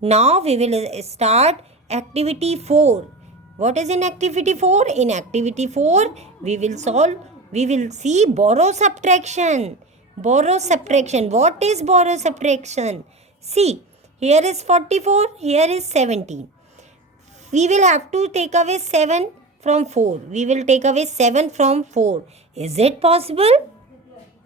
Now we will start activity 4. What is in activity 4? In activity 4, we will see borrow subtraction. Borrow subtraction. What is borrow subtraction? See, here is 44, here is 17. We will have to take away 7 from 4. We will take away 7 from 4. Is it possible?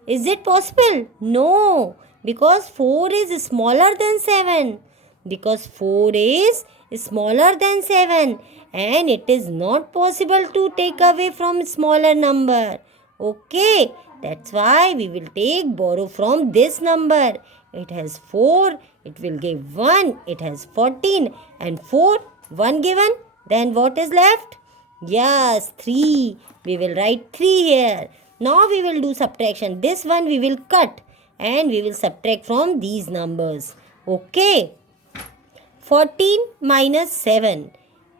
Is it possible? No, because 4 is smaller than 7. Because 4 is smaller than 7, and it is not possible to take away from smaller number. Okay, that's why we will take borrow from this number. It has 4, it will give 1, it has 14, and 4, 1 given. Then what is left? Yes, 3. We will write 3 here. Now we will do subtraction. This one we will cut and we will subtract from these numbers. Okay. 14 minus 7.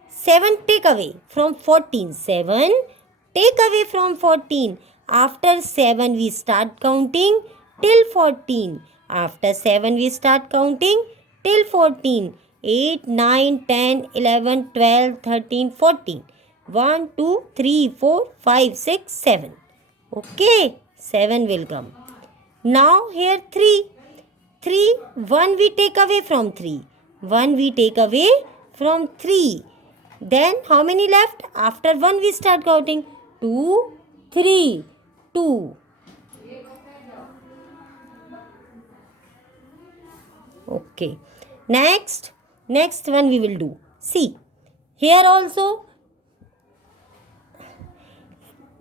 7 take away from 14. 7 take away from 14. After 7 we start counting till 14. After 7 we start counting till 14. 8, 9, 10, 11, 12, 13, 14. 1, 2, 3, 4, 5, 6, 7. Okay, 7 will come. Now here 3. 3, 1 we take away from 3. 1 we take away from 3. Then how many left? After 1 we start counting. 2, 3, 2. Okay. Next one we will do. See, here also,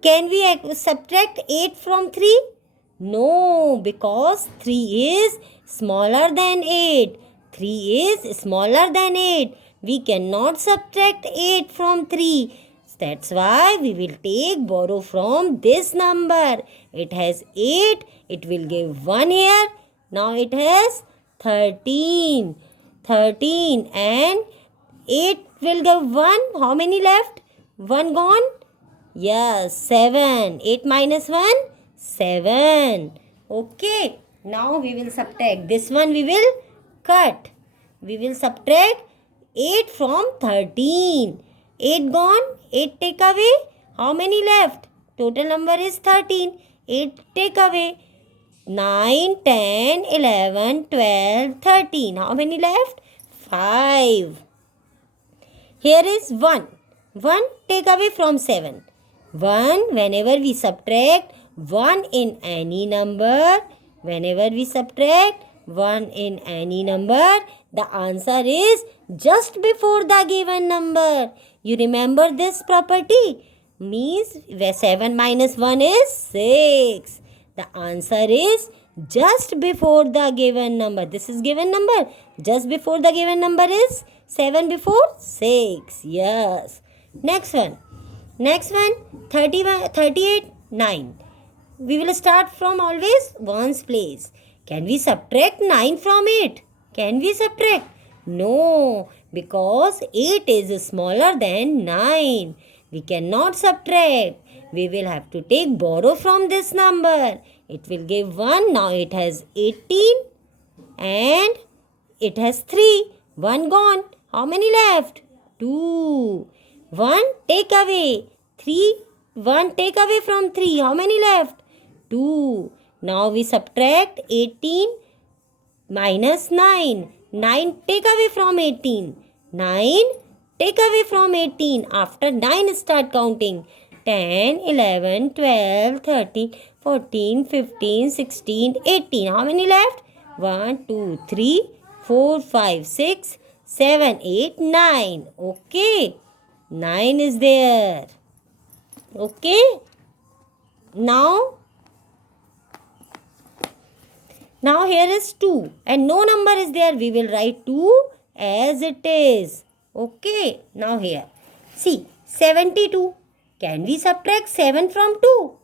can we subtract 8 from 3? No, because 3 is smaller than 8. 3 is smaller than 8. We cannot subtract 8 from 3. That's why we will take borrow from this number. It has 8. It will give 1 here. Now it has 13. 13 and 8 will give 1. How many left? 1 gone? Yes, 7. 8 minus 1? 7. Okay. Now we will subtract. This one we will cut. We will subtract 8 from 13. 8 gone. 8 take away. How many left? Total number is 13. 8 take away. 9, 10, 11, 12, 13. How many left? 5. Here is 1. 1 take away from 7. 1, whenever we subtract 1 in any number, the answer is just before the given number. You remember this property? Means 7 minus 1 is 6. The answer is just before the given number. This is given number. Just before the given number is 7 before 6. Yes. Next one, 38, 9. We will start from always ones place. Can we subtract 9 from it? Can we subtract? No, because 8 is smaller than 9. We cannot subtract. We will have to take borrow from this number. It will give 1. Now it has 18 and it has 3. 1 gone. How many left? 2. 1 take away. 3. 1 take away from 3. How many left? 2. Now we subtract 18 minus 9. 9 take away from 18. 9 take away from 18. After 9 start counting. 10, 11, 12, 13, 14, 15, 16, 18. How many left? 1, 2, 3, 4, 5, 6, 7, 8, 9. Okay. 9 is there. Okay. Now here is 2 and no number is there. We will write 2 as it is. Okay. Now here. See, 72. Can we subtract 7 from 2?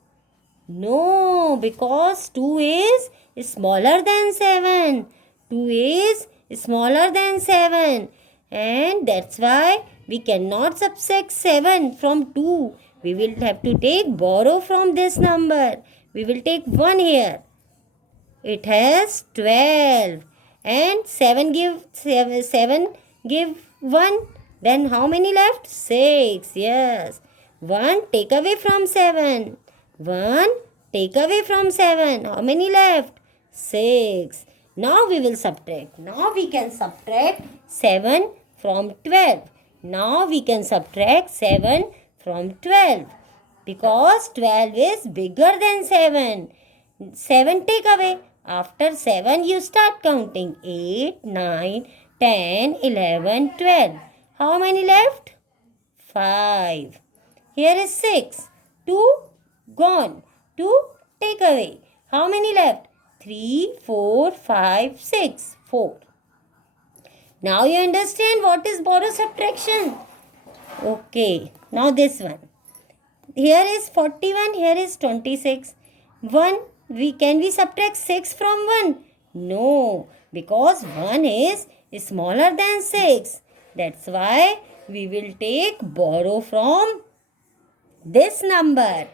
No, because 2 is smaller than 7. 2 is smaller than 7. And that's why we cannot subtract 7 from 2. We will have to take borrow from this number. We will take 1 here. It has 12. and 7 give 1. Then how many left? 6. Yes. 1 take away from 7. 1 take away from 7. How many left? 6. Now we will subtract. Now we can subtract 7 from 12. Now we can subtract 7 from 12. Because 12 is bigger than 7. 7 take away. After 7 you start counting. 8, 9, 10, 11, 12. How many left? 5. Here is 6. 2 gone. 2 take away. How many left? 3, 4, 5, 6. 4. Now you understand what is borrow subtraction. Okay. Now this one. Here is 41. Here is 26. 1. Can we subtract 6 from 1? No. Because 1 is smaller than 6. That's why we will take borrow from this number.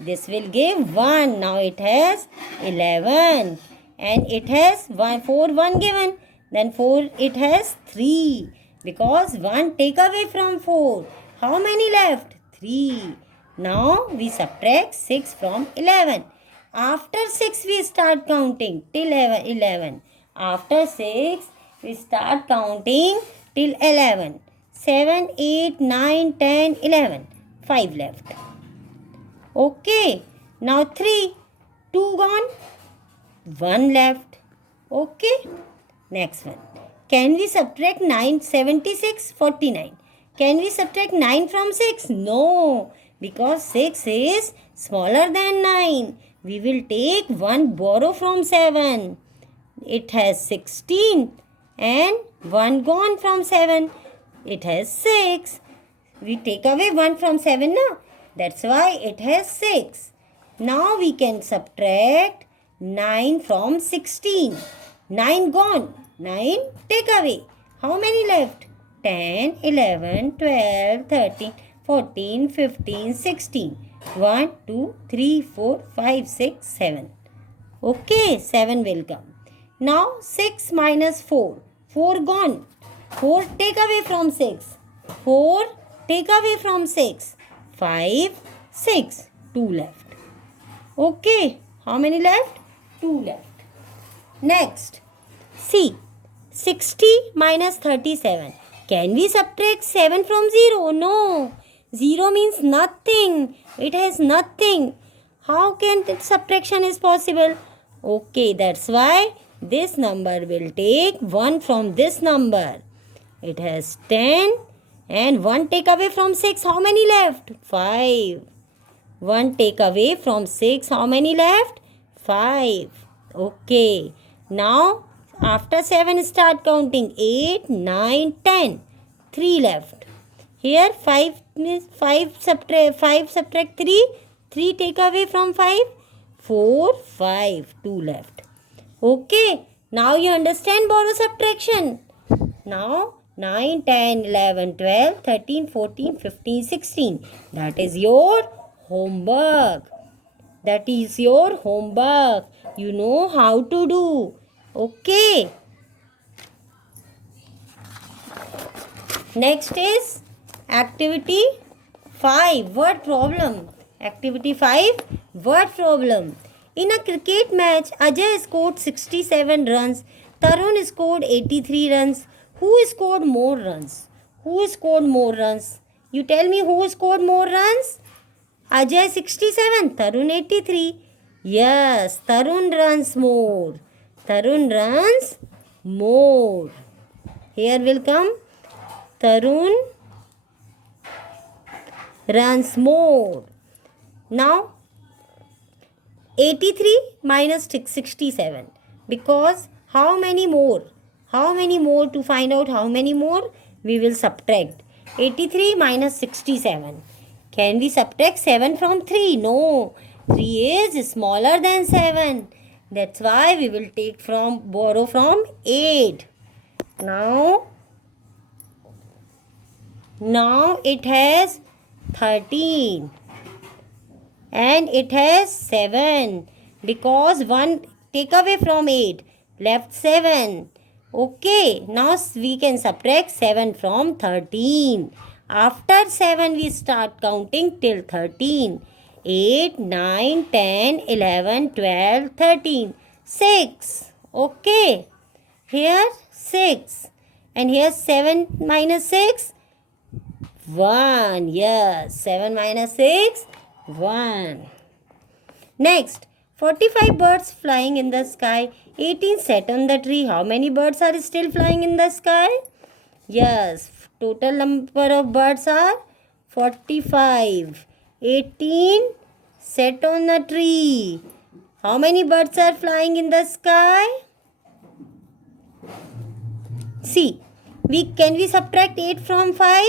This will give 1. Now it has 11. And it has 1 given. Then 4 it has 3. Because 1 take away from 4. How many left? 3. Now we subtract 6 from 11. After 6 we start counting till 11. After 6 we start counting till 11. 7, 8, 9, 10, 11. 5 left. Okay. Now 3. 2 gone. 1 left. Okay. Next one. Can we subtract 9, 76, 49? Can we subtract 9 from 6? No. Because 6 is smaller than 9. We will take 1 borrow from 7. It has 16 and 1 gone from 7. It has 6. We take away 1 from 7 now. That's why it has 6. Now we can subtract 9 from 16. 9 gone. 9 take away. How many left? 10, 11, 12, 13, 14, 15, 16. 1, 2, 3, 4, 5, 6, 7. Okay, 7 will come. Now 6 minus 4. 4 gone. 4 take away from 6. 4 take away from 6. 5, 6. 2 left. Okay, how many left? 2 left. Next, see, 60 minus 37. Can we subtract 7 from 0? No. 0 means nothing. It has nothing. How can that subtraction is possible? Okay, that's why this number will take 1 from this number. It has 10 and 1 take away from 6. How many left? 5. 1 take away from 6. How many left? 5. Okay. Now, after 7 start counting. 8, 9, 10. 3 left. Here 5 subtract 3. 3 take away from 5. 4, 5. 2 left. Okay. Now you understand borrow subtraction. Now 9, 10, 11, 12, 13, 14, 15, 16. That is your homework. That is your homework. You know how to do. Okay. Next is activity 5. Word problem. Activity 5. Word problem. In a cricket match, Ajay scored 67 runs. Tarun scored 83 runs. Who scored more runs? Who scored more runs? You tell me who scored more runs? Ajay 67, Tarun 83. Yes, Tarun runs more. Tarun runs more. Here will come Tarun runs more. Now 83 minus 67. Because how many more? How many more? To find out how many more, we will subtract. 83 minus 67. Can we subtract 7 from 3? No. 3 is smaller than 7. That's why we will take borrow from 8. Now it has 13. And it has 7. Because 1 take away from 8. Left 7. Okay, now we can subtract 7 from 13. After 7, we start counting till 13. 8, 9, 10, 11, 12, 13. 6. Okay. Here 6. And here 7 minus 6. 1. Yes. 7 minus 6. 1. Next. 45 birds flying in the sky. 18 sat on the tree. How many birds are still flying in the sky? Yes. Total number of birds are 45. 18 sat on the tree. How many birds are flying in the sky? See, can we subtract 8 from 5?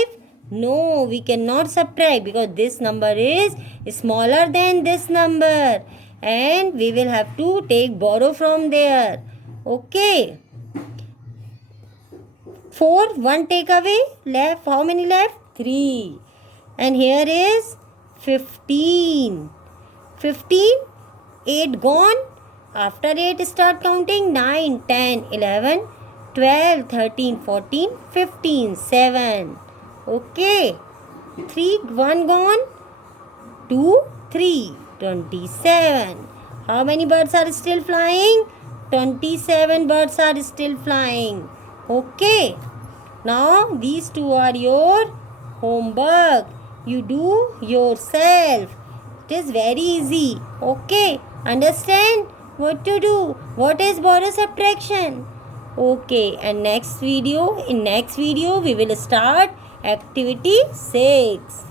No, we cannot subtract because this number is smaller than this number. And we will have to borrow from there. Okay. 4, 1 take away. Left, how many left? 3. And here is 15. 15, 8 gone. After 8 start counting. 9, 10, 11, 12, 13, 14, 15, 7. Okay. 3, 1 gone. 2, 3, 27. How many birds are still flying? 27 birds are still flying. Okay. Now these two are your homework. You do yourself. It is very easy. Okay. Understand what to do? What is borrow subtraction? Okay. And in next video we will start activity 6.